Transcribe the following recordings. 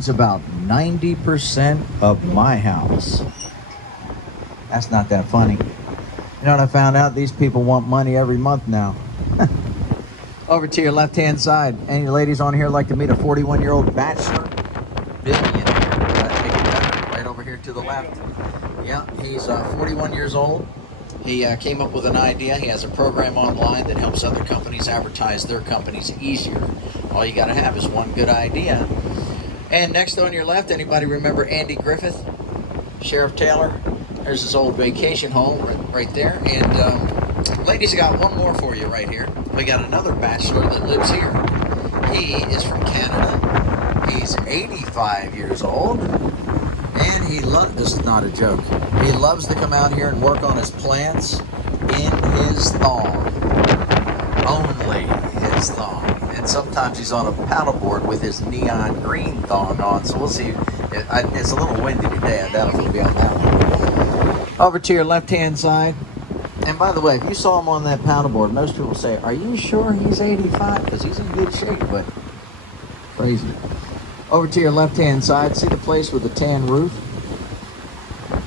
owns about 90% of my house. That's not that funny. You know what I found out? These people want money every month now. Over to your left-hand side. Any ladies on here like to meet a 41-year-old bachelor? Billionaire. Take it better. Right over here to the left. Yeah, he's 41 years old. He came up with an idea. He has a program online that helps other companies advertise their companies easier. All you got to have is one good idea. And next on your left, anybody remember Andy Griffith? Sheriff Taylor? There's his old vacation home right there. And ladies, I got one more for you right here. We got another bachelor that lives here. He is from Canada. He's 85 years old. And he loves, this is not a joke, he loves to come out here and work on his plants in his thong. Only his thong. And sometimes he's on a paddleboard with his neon green thong on. So we'll see. It's a little windy today. I doubt if it'll be on that one. Over to your left-hand side. And by the way, if you saw him on that paddleboard, most people say, are you sure he's 85? Because he's in good shape, but crazy. Over to your left-hand side, see the place with the tan roof?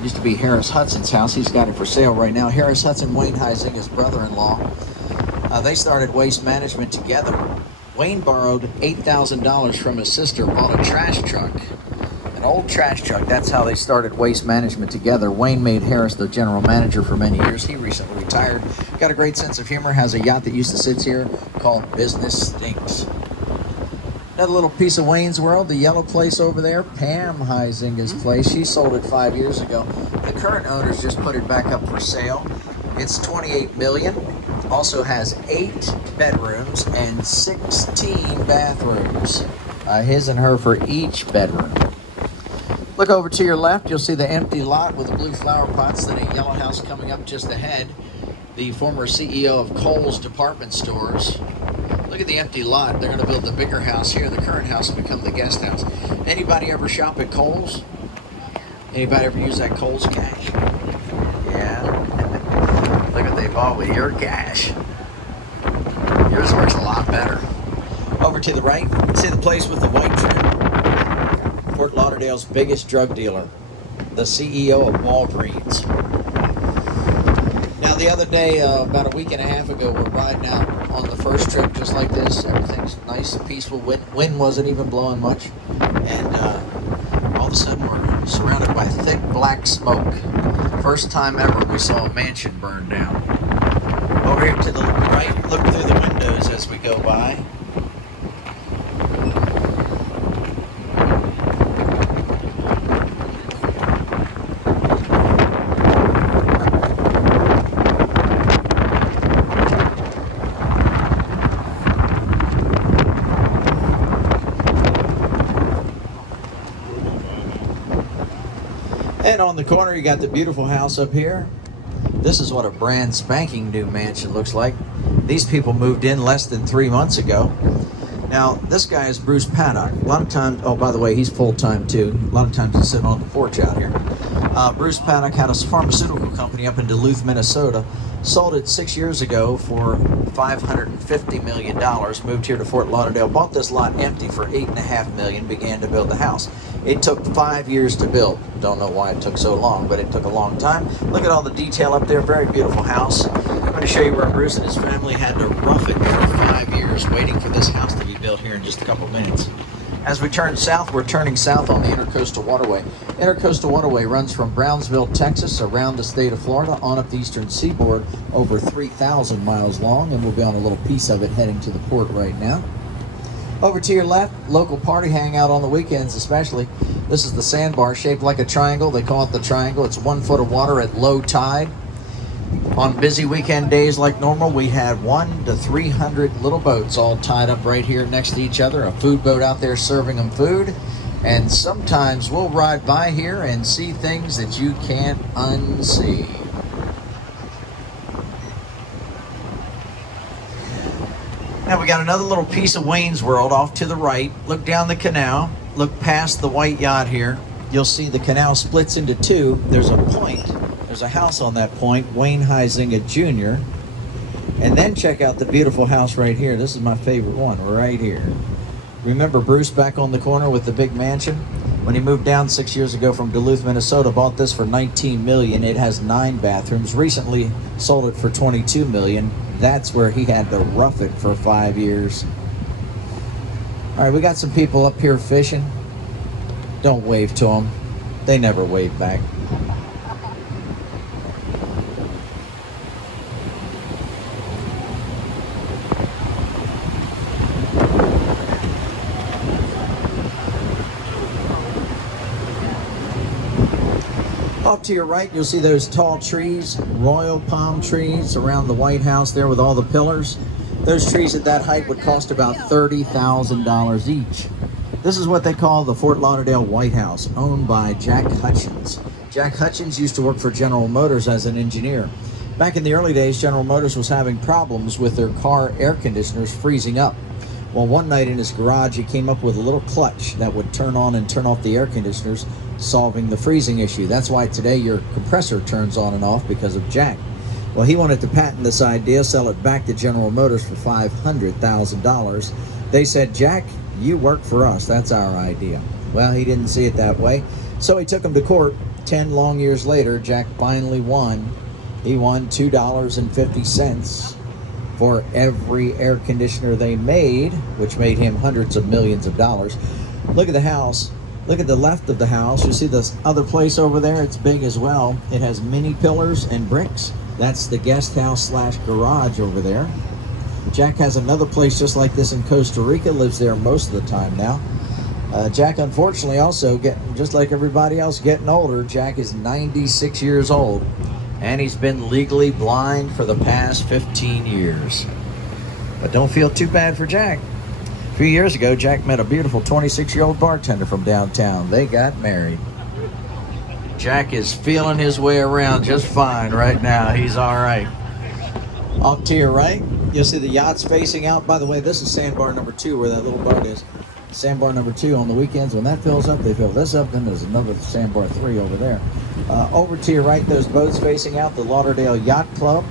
Used to be Harris Hudson's house. He's got it for sale right now. Harris Hudson, Wayne Heising, his brother-in-law. They started waste management together. Wayne borrowed $8,000 from his sister, bought a trash truck. An old trash truck. That's how they started waste management together. Wayne made Harris the general manager for many years. He recently retired. Got a great sense of humor. Has a yacht that used to sit here called Business Stinks. Another little piece of Wayne's World, the yellow place over there, Pam Heisinger's place. She sold it 5 years ago. The current owners just put it back up for sale. It's $28 million. Also has 8 bedrooms and 16 bathrooms. His and her for each bedroom. Look over to your left, you'll see the empty lot with the blue flower pots, then a yellow house coming up just ahead. The former CEO of Kohl's department stores. Look at the empty lot. They're going to build the bigger house here. The current house will become the guest house. Anybody ever shop at Kohl's? Anybody ever use that Kohl's cash? Yeah. Look what they bought with your cash. Yours works a lot better. Over to the right, see the place with the white trim? Fort Lauderdale's biggest drug dealer, the CEO of Walgreens. Now the other day, about a week and a half ago, we're riding out on the first trip just like this. Everything's nice and peaceful. Wind wasn't even blowing much. And all of a sudden we're surrounded by thick black smoke. First time ever we saw a mansion burn down. Over here to the right, look through the windows as we go by. And on the corner, you got the beautiful house up here. This is what a brand spanking new mansion looks like. These people moved in less than 3 months ago. Now, this guy is Bruce Paddock. A lot of times, oh, by the way, he's full-time too. A lot of times he's sitting on the porch out here. Bruce Paddock had a pharmaceutical company up in Duluth, Minnesota. Sold it 6 years ago for $550 million. Moved here to Fort Lauderdale. Bought this lot empty for $8.5 million. Began to build the house. It took 5 years to build. Don't know why it took so long, but it took a long time. Look at all the detail up there. Very beautiful house. I'm going to show you where Bruce and his family had to rough it for 5 years waiting for this house to be built here in just a couple minutes. As we turn south, we're turning south on the Intercoastal Waterway. Intercoastal Waterway runs from Brownsville, Texas, around the state of Florida, on up the eastern seaboard, over 3,000 miles long, and we'll be on a little piece of it heading to the port right now. Over to your left, local party hangout on the weekends especially. This is the sandbar shaped like a triangle. They call it the Triangle. It's 1 foot of water at low tide. On busy weekend days like normal, we had 100 to 300 little boats all tied up right here next to each other. A food boat out there serving them food. And sometimes we'll ride by here and see things that you can't unsee. Now we got another little piece of Wayne's World off to the right. Look down the canal. Look past the white yacht here. You'll see the canal splits into two. There's a point. There's a house on that point, Wayne Huizinga Jr. And then check out the beautiful house right here. This is my favorite one right here. Remember Bruce back on the corner with the big mansion? When he moved down 6 years ago from Duluth, Minnesota, bought this for $19 million. It has 9 bathrooms. Recently sold it for $22 million. That's where he had to rough it for 5 years. All right, we got some people up here fishing. Don't wave to them. They never wave back. Off to your right, you'll see those tall trees, royal palm trees around the White House there with all the pillars. Those trees at that height would cost about $30,000 each. This is what they call the Fort Lauderdale White House, owned by Jack Hutchins. Jack Hutchins used to work for General Motors as an engineer. Back in the early days, General Motors was having problems with their car air conditioners freezing up. Well, one night in his garage, he came up with a little clutch that would turn on and turn off the air conditioners, solving the freezing issue. That's why today your compressor turns on and off, because of Jack. Well, he wanted to patent this idea, sell it back to General Motors for $500,000. They said, Jack, you work for us. That's our idea. Well, he didn't see it that way, so he took him to court. 10 long years later, Jack finally won. He won $2.50 for every air conditioner they made, which made him hundreds of millions of dollars. Look at the house. Look at the left of the house. You see this other place over there? It's big as well. It has many pillars and bricks. That's the guest house / garage over there. Jack has another place just like this in Costa Rica, lives there most of the time now. Jack, unfortunately, also getting, just like everybody else, getting older. Jack is 96 years old, and he's been legally blind for the past 15 years. But don't feel too bad for Jack. A few years ago, Jack met a beautiful 26-year-old bartender from downtown. They got married. Jack is feeling his way around just fine right now. He's all right. Off to your right, you'll see the yachts facing out. By the way, this is sandbar number 2, where that little boat is. Sandbar number 2 on the weekends, when that fills up, they fill this up. Then there's another sandbar 3 over there. Over to your right, those boats facing out, the Lauderdale Yacht Club.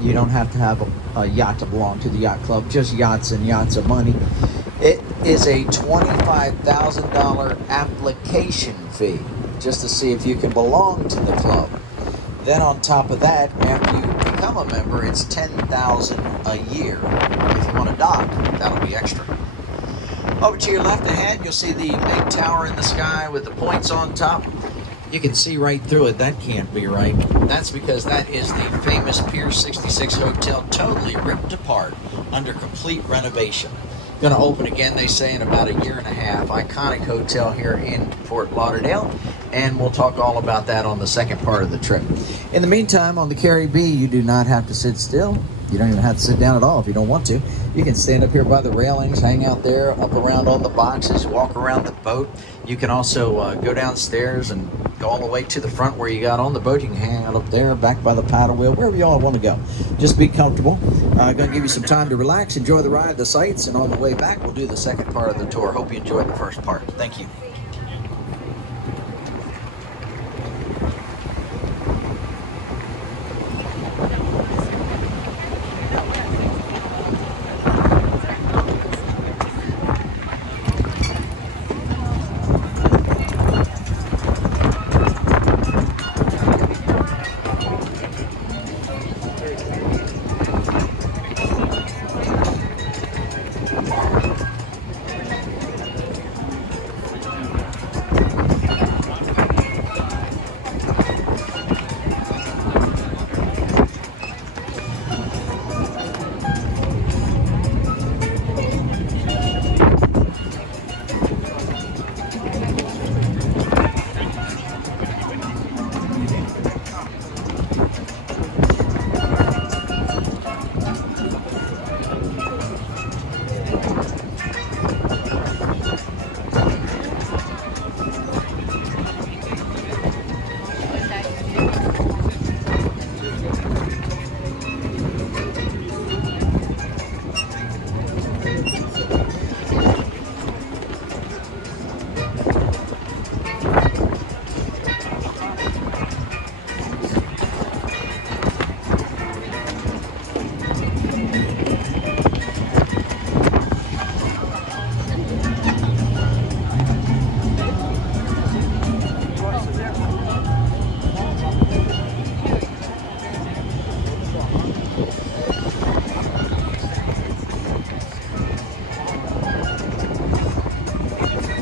You don't have to have a yacht to belong to the yacht club, just yachts and yachts of money. It is a $25,000 application fee, just to see if you can belong to the club. Then on top of that, after you become a member, it's $10,000 a year. If you want to dock, that'll be extra. Over to your left ahead, you'll see the big tower in the sky with the points on top. You can see right through it. That can't be right. That's because that is the famous Pier 66 Hotel, totally ripped apart under complete renovation. Going to open again, they say, in about a year and a half. Iconic hotel here in Fort Lauderdale, and we'll talk all about that on the second part of the trip. In the meantime, on the Carrie B, you do not have to sit still. You don't even have to sit down at all if you don't want to. You can stand up here by the railings, hang out there, up around on the boxes, walk around the boat. You can also go downstairs and go all the way to the front where you got on the boat. You can hang out up there, back by the paddle wheel, wherever you all want to go. Just be comfortable. Going to give you some time to relax, enjoy the ride, the sights, and on the way back, we'll do the second part of the tour. Hope you enjoyed the first part. Thank you. Bye.